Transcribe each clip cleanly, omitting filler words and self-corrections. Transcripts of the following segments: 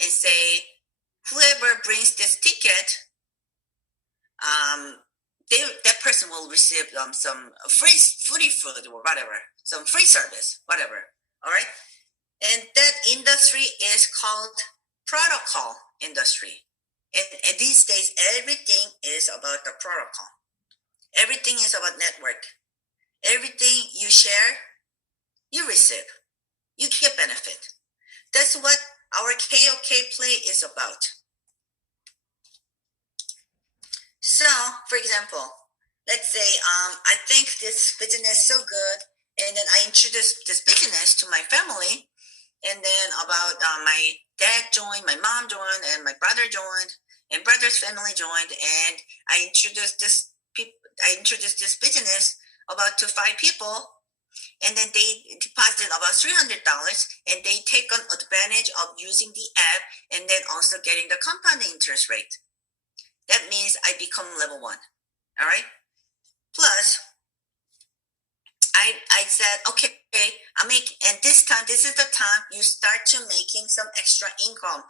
and say, whoever brings this ticket, that person will receive some free food or whatever, some free service, whatever. All right. And that industry is called protocol industry. And these days, everything is about the protocol. Everything is about network. Everything you share, you receive. You get benefit. That's what our KOK play is about. So, for example, let's say I think this business is so good, and then I introduce this business to my family, and then about my dad joined, my mom joined, and my brother joined, and brother's family joined, and I introduced this business about to 5 people, and then they deposit about $300, and they take on advantage of using the app, and then also getting the compounding interest rate. That means I become level 1. All right. Plus, I said, okay, and this is the time you start to making some extra income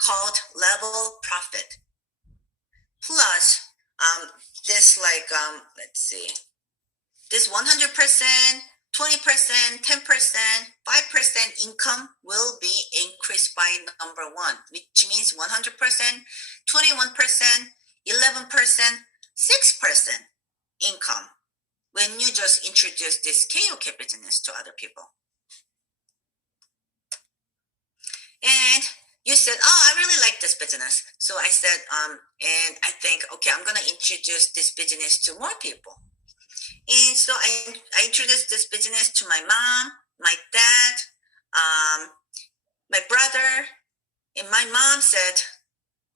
called level profit. Plus, this let's see, this 100%, 20%, 10%, 5% income will be increased by number 1, which means 100%, 21%, 11%, 6% income when you just introduce this KOK business to other people. And you said, oh, I really like this business. So I said, and I think, okay, I'm going to introduce this business to more people. And so I introduced this business to my mom, my dad, my brother, and my mom said,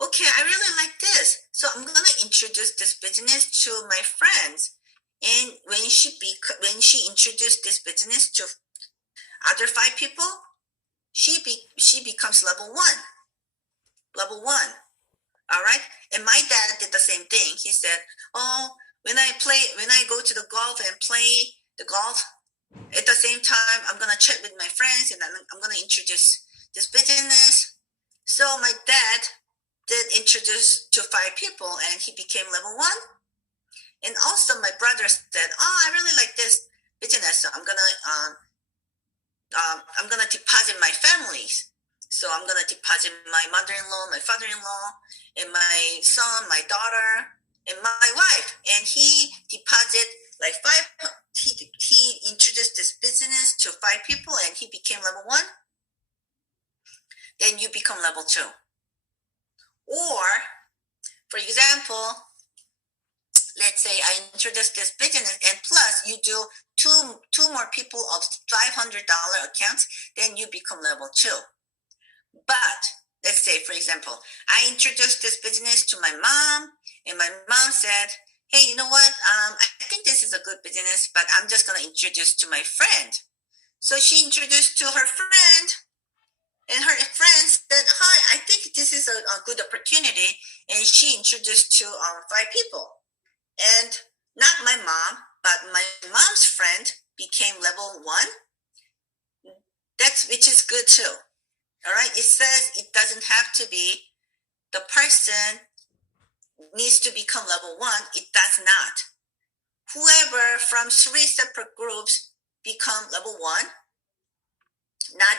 okay, I really like this. So I'm going to introduce this business to my friends. And when she introduced this business to other 5 people, she becomes level 1. Level 1. All right. And my dad did the same thing. He said, oh, when I go to the golf and play the golf, at the same time, I'm going to chat with my friends, and I'm going to introduce this business. So my dad did introduce to 5 people, and he became level 1. And also my brother said, oh, I really like this business, so I'm gonna deposit my families. So I'm gonna deposit my mother-in-law, my father-in-law, and my son, my daughter, and my wife. And he deposited like 5. He introduced this business to 5 people, and he became level 1. Then you become level 2. Or, for example, let's say I introduced this business, and plus you do two more people of $500 accounts, then you become level 2. But let's say, for example, I introduced this business to my mom, and my mom said, hey, you know what? I think this is a good business, but I'm just going to introduce to my friend. So she introduced to her friend, and her friend said, hi, I think this is a good opportunity. And she introduced to 5 people. And not my mom, but my mom's friend became level 1. Which is good too. All right. It says it doesn't have to be the person needs to become level 1. It does not. Whoever from 3 separate groups become level 1, not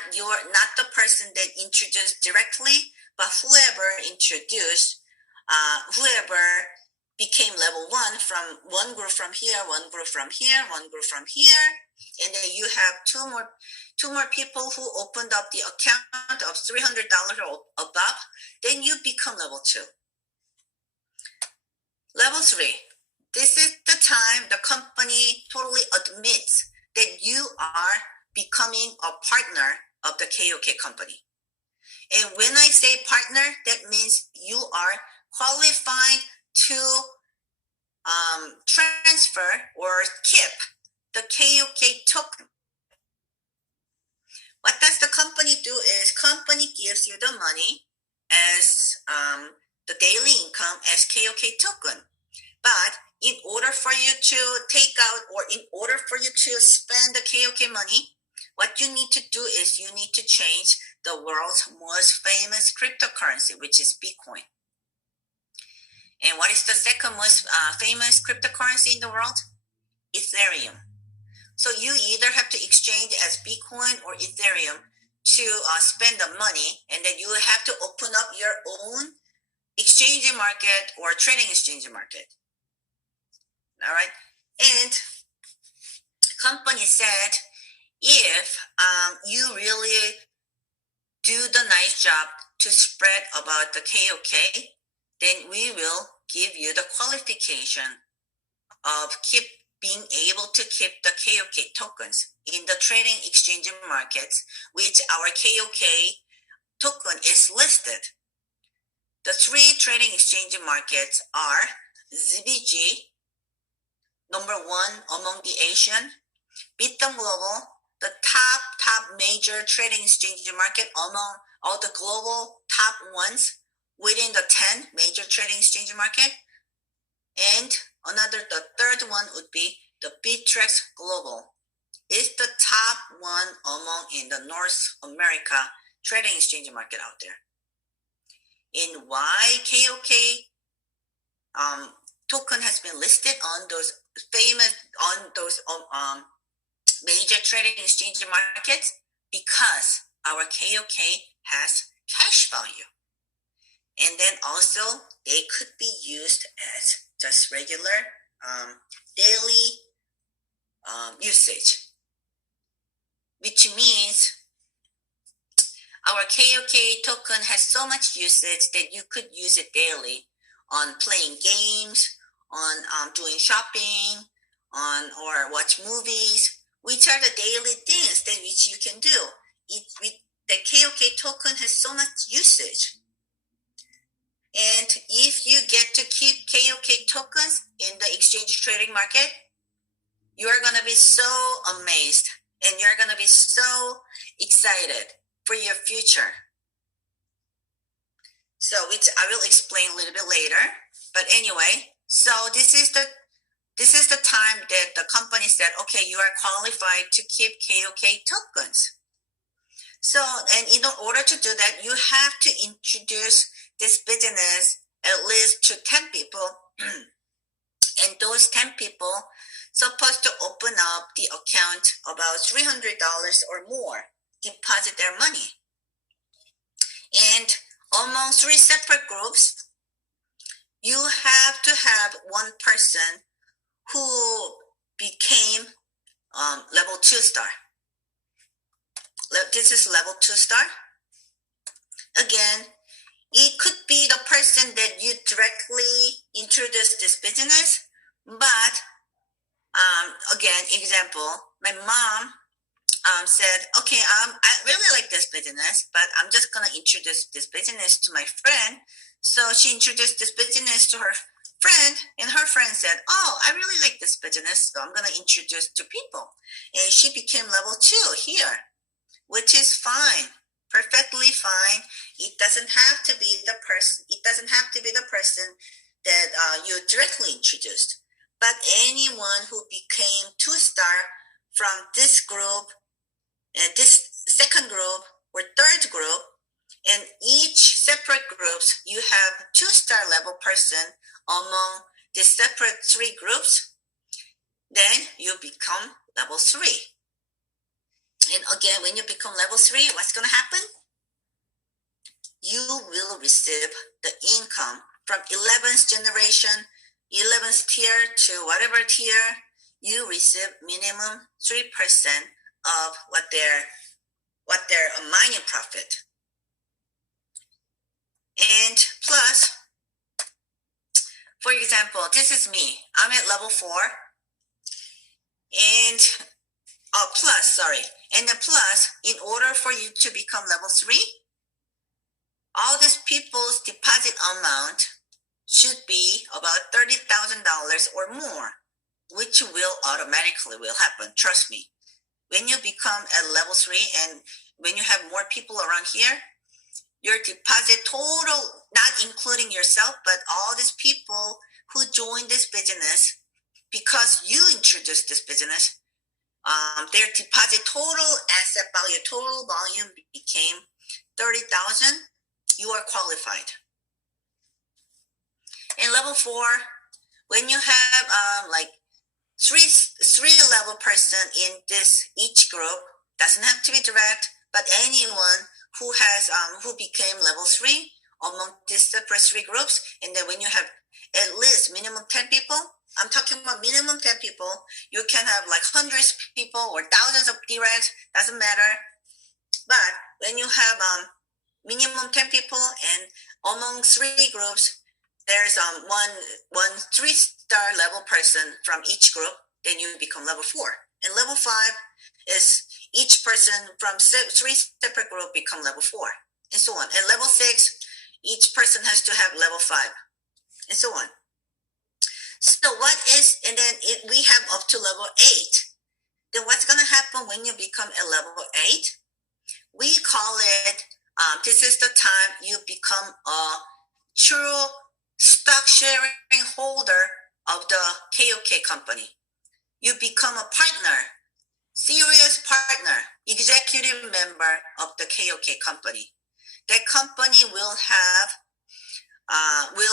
the person that introduced directly, but whoever became level 1 from one group from here, one group from here, one group from here, and then you have two more people who opened up the account of $300 or above, then you become level 2. Level 3. This is the time the company totally admits that you are becoming a partner of the KOK company. And when I say partner, that means you are qualified to transfer or keep the KOK token. What does the company do is company gives you the money as the daily income as KOK token. But in order for you to take out or in order for you to spend the KOK money, what you need to do is you need to change the world's most famous cryptocurrency, which is Bitcoin. And what is the second most famous cryptocurrency in the world? Ethereum. So you either have to exchange as Bitcoin or Ethereum to spend the money, and then you have to open up your own exchange market or trading exchange market. All right. And company said, if you really do the nice job to spread about the KOK, then we will give you the qualification of being able to keep the KOK tokens in the trading exchange markets, which our KOK token is listed. The three trading exchange markets are ZBG, number one among the Asian, Bitcoin Global, the top major trading exchange market among all the global top ones within the 10 major trading exchange market, and the third one would be the Bittrex Global. It's the top one among in the North America trading exchange market out there. And why KOK token has been listed on those major trading exchange markets? Because our KOK has cash value. And then also they could be used as just regular daily usage, which means our KOK token has so much usage that you could use it daily on playing games, on doing shopping, or watch movies, which are the daily things that which you can do. The KOK token has so much usage. And if you get to keep KOK tokens in the exchange trading market, you are going to be so amazed and you're going to be so excited for your future. So, which I will explain a little bit later. But anyway, so this is the time that the company said, okay, you are qualified to keep KOK tokens. So, and in order to do that, you have to introduce this business at least to 10 people. And those 10 people supposed to open up the account about $300 or more, deposit their money. And among 3 separate groups, you have to have one person who became level 2 star. This is level 2 star. Again, it could be the person that you directly introduced this business, but again, example, my mom said, okay, I really like this business, but I'm just going to introduce this business to my friend. So she introduced this business to her friend, and her friend said, oh, I really like this business, so I'm going to introduce to people. And she became level 2 here, which is fine, perfectly fine. It doesn't have to be the person. It doesn't have to be the person that you directly introduced. But anyone who became 2 star from this group, and this second group or third group, and each separate groups, you have 2 star level person among the separate 3 groups, then you become level 3. And again, when you become level 3, what's going to happen? You will receive the income from 11th generation, 11th tier to whatever tier. You receive minimum 3% of what their mining profit. And plus, for example, this is me. I'm at level 4. And And then plus, in order for you to become level 3, all these people's deposit amount should be about $30,000 or more, which will automatically happen. Trust me. When you become at level 3 and when you have more people around here, your deposit total, not including yourself, but all these people who joined this business because you introduced this business, their deposit total asset value, total volume became 30,000, you are qualified. In level 4, when you have like three level person in this each group, doesn't have to be direct, but anyone who has who became level 3 among these separate 3 groups, and then when you have at least minimum 10 people, I'm talking about minimum 10 people, you can have like hundreds of people or thousands of directs, doesn't matter. But when you have minimum 10 people and among 3 groups, there's one 3-star level person from each group, then you become level 4. And level 5 is each person from 3 separate group become level 4, and so on. And level 6, each person has to have level 5, and so on. So and then we have up to level 8. Then what's going to happen when you become a level 8? We call it, this is the time you become a true stock sharing holder of the KOK company. You become a partner, serious partner, executive member of the KOK company. That company will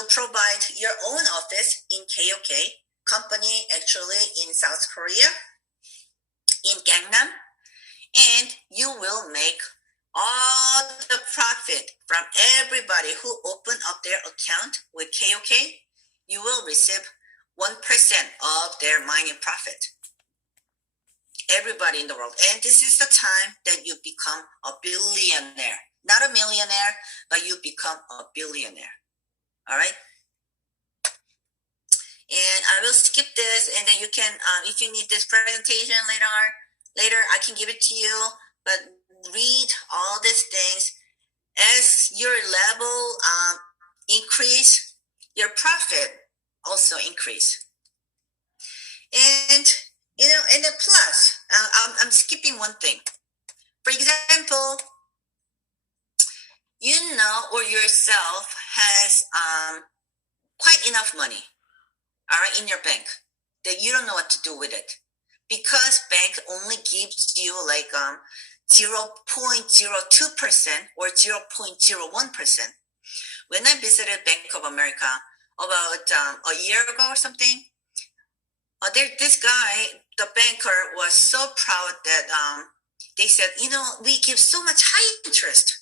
provide your own office in KOK company, actually in South Korea, in Gangnam, and you will make all the profit from everybody who open up their account with KOK. You will receive 1% of their mining profit. Everybody in the world. And this is the time that you become a billionaire. Not a millionaire, but you become a billionaire. All right? And I will skip this, and then you can, if you need this presentation later I can give it to you. But read all these things. As your level increase, your profit also increase. And and then plus, I'm skipping one thing. For example, or yourself has quite enough money, all right, in your bank that you don't know what to do with it, because bank only gives you like 0.02% or 0.01%. When I visited Bank of America about a year ago or something, this guy, the banker, was so proud that they said, we give so much high interest.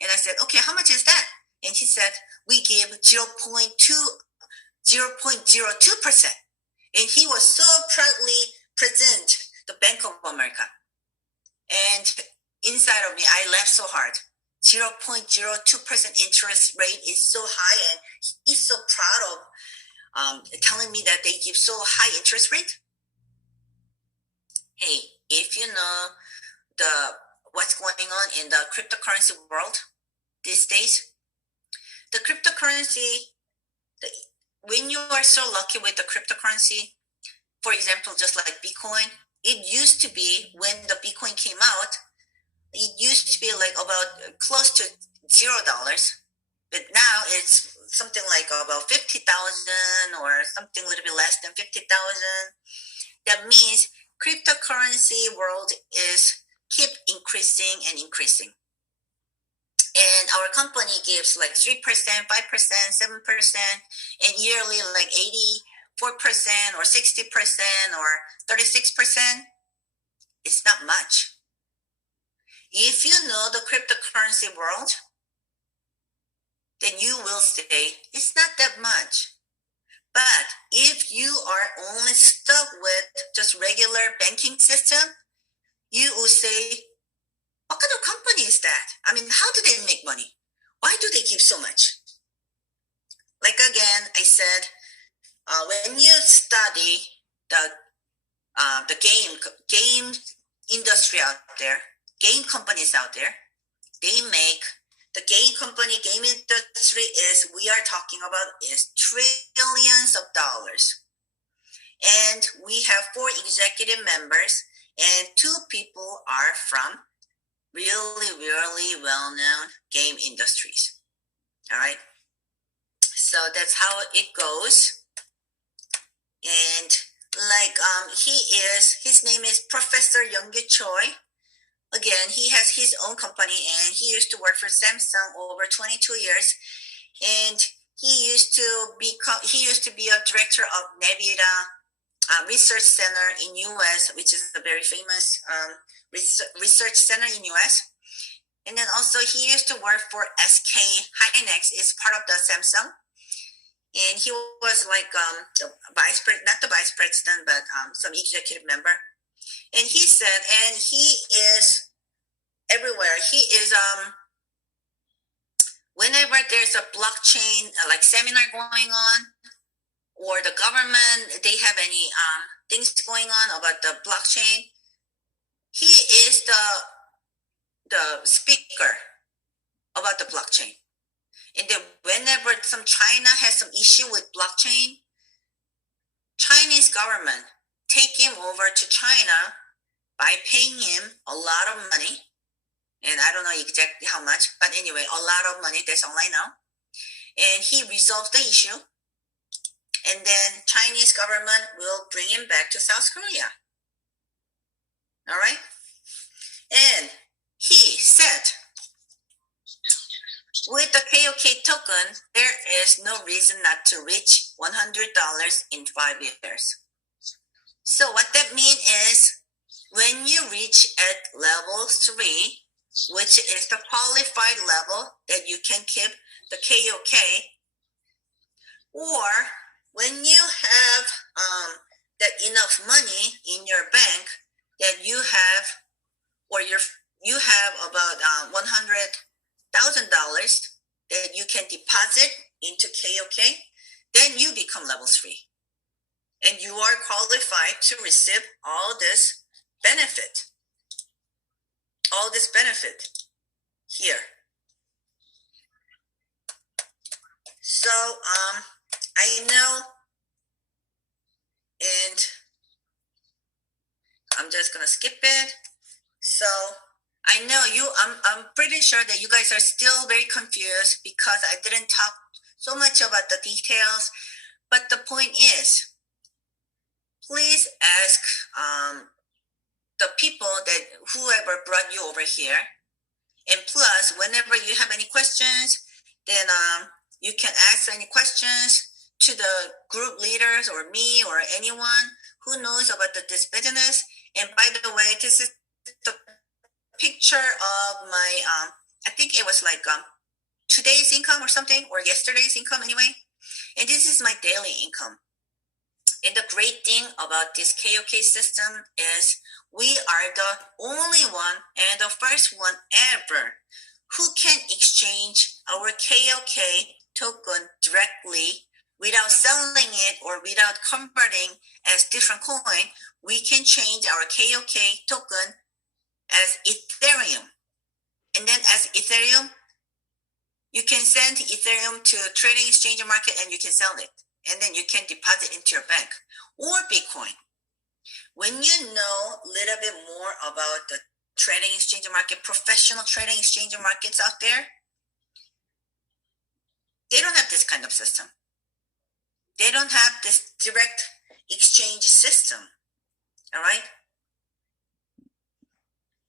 And I said, okay, how much is that? And he said, we give 0.02%. And he was so proudly present the Bank of America. And inside of me, I laughed so hard. 0.02% interest rate is so high, and he's so proud of telling me that they give so high interest rate. Hey, if you know what's going on in the cryptocurrency world these days, the cryptocurrency, when you are so lucky with the cryptocurrency, for example, just like Bitcoin, it used to be, when the Bitcoin came out, it used to be like about close to $0, but now it's something like about 50,000 or something a little bit less than 50,000. That means cryptocurrency world is keep increasing and increasing. And our company gives like 3%, 5%, 7%, and yearly like 84% or 60% or 36%. It's not much. If you know the cryptocurrency world, then you will say it's not that much. But if you are only stuck with just regular banking system, you will say, what kind of company is that? I mean, how do they make money? Why do they give so much? Like again, I said, when you study the game industry out there, game companies out there, they make the game industry we are talking about is trillions of dollars. And we have 4 executive members, and 2 people are from really, really well-known game industries. All right. So that's how it goes. And like his name is Professor Young-Gu Choi. again, he has his own company, and he used to work for Samsung over 22 years, and he used to be a director of Nevada Research Center in U.S., which is a very famous research center in U.S. And then also he used to work for SK Hynix, is part of the Samsung, and he was like the not the vice president, but some executive member. And he said, and he is everywhere. He is whenever there's a blockchain like seminar going on, or the government they have any things going on about the blockchain, he is the speaker about the blockchain. And then whenever China has some issue with blockchain, Chinese government take him over to China by paying him a lot of money. And I don't know exactly how much, but anyway, a lot of money, that's all I know. And he resolved the issue. And then Chinese government will bring him back to South Korea. All right? And he said, with the KOK token, there is no reason not to reach $100 in 5 years. So what that means is, when you reach at level 3, which is the qualified level that you can keep the KOK, or when you have that enough money in your bank that you have, or you have about $100,000 that you can deposit into KOK, then you become level 3. And you are qualified to receive all this benefit. All this benefit here. So I know, and I'm just gonna skip it. So I know I'm pretty sure that you guys are still very confused because I didn't talk so much about the details. But the point is, please ask the people that whoever brought you over here. And plus, whenever you have any questions, then you can ask any questions to the group leaders or me or anyone who knows about this business. And by the way, this is the picture of my, I think it was like today's income or something, or yesterday's income anyway. And this is my daily income. And the great thing about this KOK system is we are the only one and the first one ever who can exchange our KOK token directly without selling it or without converting as different coin. We can change our KOK token as Ethereum. And then as Ethereum, you can send Ethereum to trading exchange market and you can sell it. And then you can deposit into your bank. Or Bitcoin. When you know a little bit more about the trading exchange market, professional trading exchange markets out there, they don't have this kind of system. They don't have this direct exchange system. All right?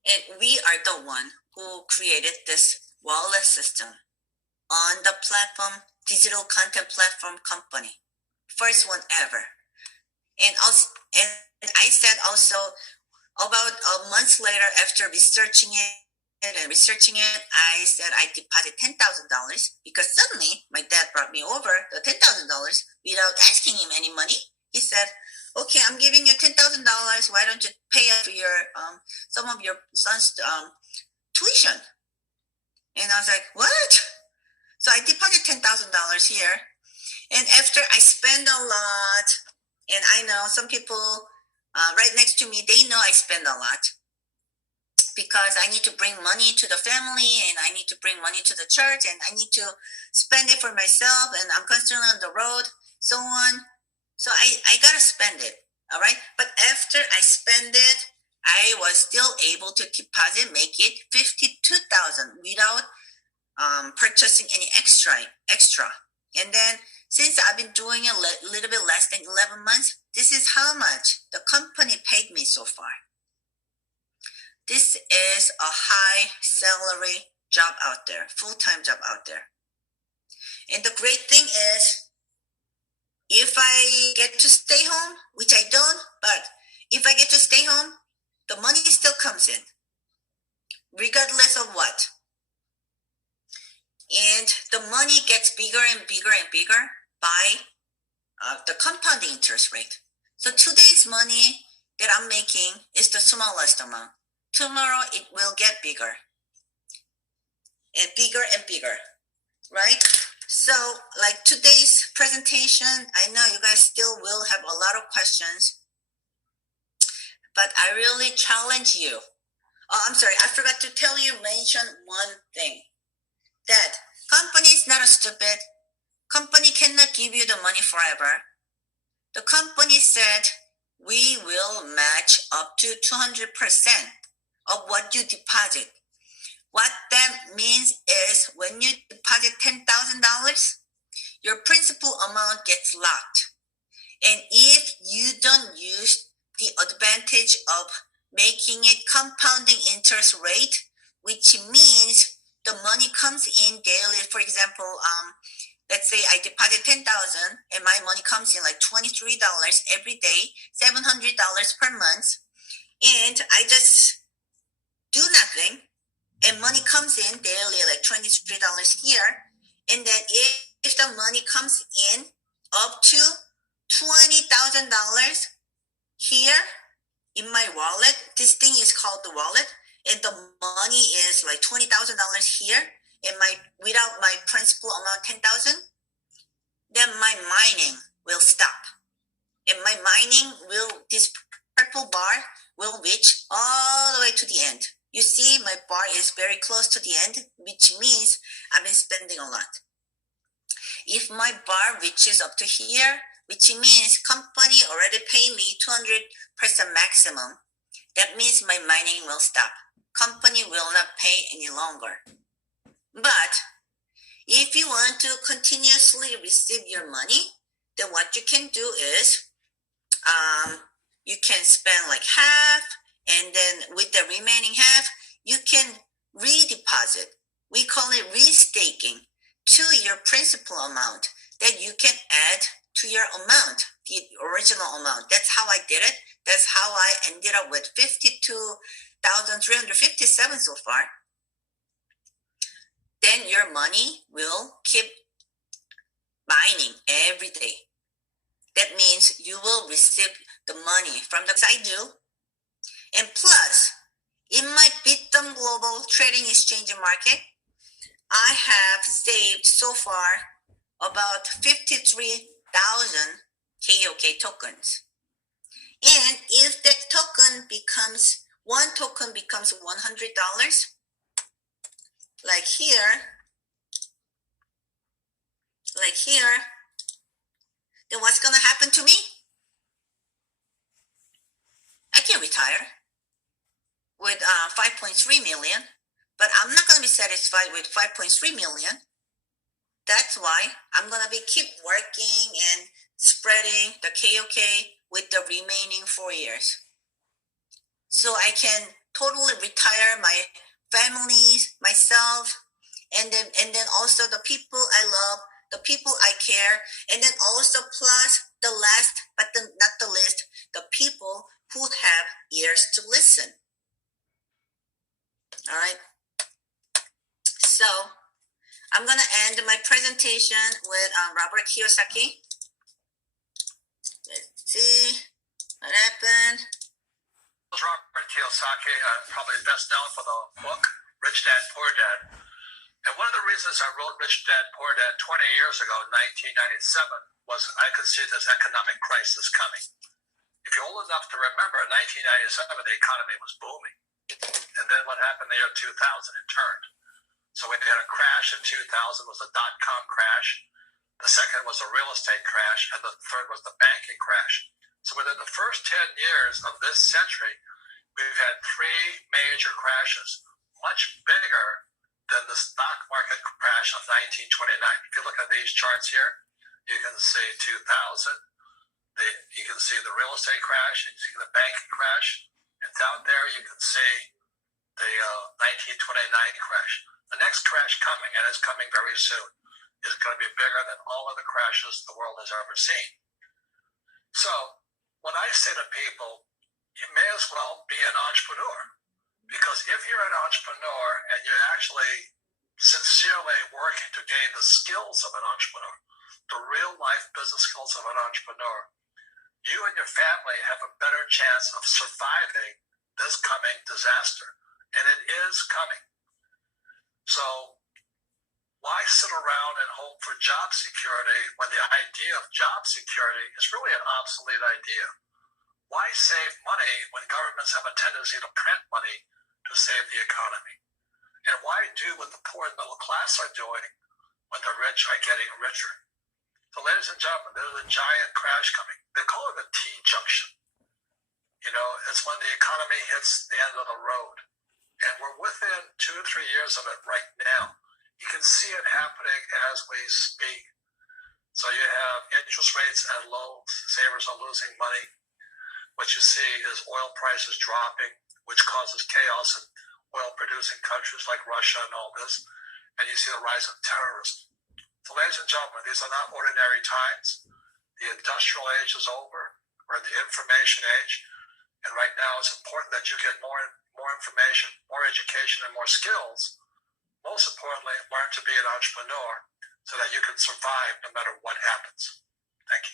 And we are the one who created this wallet system on the platform, digital content platform company. First one ever. And also, and I said also, about a month later after researching it, I said I deposited $10,000 because suddenly my dad brought me over the $10,000 without asking him any money. He said, okay, I'm giving you $10,000. Why don't you pay for your some of your son's tuition? And I was like, what? So I deposited $10,000 here. And after I spend a lot, and I know some people right next to me, they know I spend a lot because I need to bring money to the family and I need to bring money to the church and I need to spend it for myself and I'm constantly on the road, so on. So I got to spend it, all right? But after I spend it, I was still able to deposit, make it $52,000 without purchasing any extra. And then since I've been doing it a little bit less than 11 months, this is how much the company paid me so far. this is a high salary job out there, full-time job out there. And the great thing is, if I get to stay home, which I don't, but if I get to stay home, the money still comes in, regardless of what. And the money gets bigger and bigger and bigger by the compounding interest rate. So today's money that I'm making is the smallest amount. Tomorrow it will get bigger and bigger and bigger, right? So like today's presentation, I know you guys still will have a lot of questions, but I really challenge you. Oh, I'm sorry, I forgot to mention one thing. That company is not stupid. Company cannot give you the money forever. The company said, we will match up to 200% of what you deposit. What that means is when you deposit $10,000, your principal amount gets locked. And if you don't use the advantage of making it compounding interest rate, which means the money comes in daily. For example, let's say I deposit $10,000 and my money comes in like $23 every day, $700 per month, and I just do nothing, and money comes in daily like $23 here, and then if the money comes in up to $20,000 here in my wallet, this thing is called the wallet, and the money is like $20,000 here, and without my principal amount 10,000, then my mining will stop, and my mining this purple bar will reach all the way to the end. You see, my bar is very close to the end, which means I've been spending a lot. If my bar reaches up to here, which means company already pay me 200% maximum, that means my mining will stop. Company will not pay any longer. But if you want to continuously receive your money, then what you can do is you can spend like half, and then with the remaining half, you can redeposit. We call it restaking to your principal amount that you can add to your amount, the original amount. That's how I did it. That's how I ended up with 52,357 so far. Then your money will keep mining every day. That means you will receive the money from the I do. And plus, in my Bitcoin Global Trading Exchange Market, I have saved so far about 53,000 KOK tokens. And if that one token becomes $100, like here, then what's going to happen to me? I can retire with 5.3 million, but I'm not going to be satisfied with 5.3 million. That's why I'm going to keep working and spreading the KOK with the remaining 4 years. So I can totally retire my families, myself, and then also the people I love, the people I care, and then also plus the last but not the least, the people who have ears to listen. All right. So I'm going to end my presentation with Robert Kiyosaki. Let's see what happened. Robert Kiyosaki, probably best known for the book Rich Dad, Poor Dad. And one of the reasons I wrote Rich Dad, Poor Dad 20 years ago, 1997, was I could see this economic crisis coming. If you're old enough to remember, in 1997, the economy was booming. And then what happened in the year 2000? It turned. So we had a crash in 2000, was a dot-com crash. The second was a real estate crash, and the third was the banking crash. So within the first 10 years of this century, we've had 3 major crashes, much bigger than the stock market crash of 1929. If you look at these charts here, you can see 2000, you can see the real estate crash, you can see the banking crash, and down there you can see the 1929 crash. The next crash coming, and it's coming very soon, is going to be bigger than all other crashes the world has ever seen. So when I say to people, you may as well be an entrepreneur, because if you're an entrepreneur and you're actually sincerely working to gain the skills of an entrepreneur, the real life business skills of an entrepreneur, you and your family have a better chance of surviving this coming disaster. And it is coming. So why sit around and hope for job security when the idea of job security is really an obsolete idea? Why save money when governments have a tendency to print money to save the economy? And why do what the poor and middle class are doing when the rich are getting richer? So ladies and gentlemen, there's a giant crash coming. They call it a T-junction. You know, it's when the economy hits the end of the road. And we're within 2 or 3 years of it right now. You can see it happening as we speak. So you have interest rates at low, savers are losing money. What you see is oil prices dropping, which causes chaos in oil-producing countries like Russia and all this. And you see the rise of terrorism. So ladies and gentlemen, these are not ordinary times. The industrial age is over. We're in the information age. And right now it's important that you get more information, more education, and more skills. Most importantly, learn to be an entrepreneur so that you can survive no matter what happens.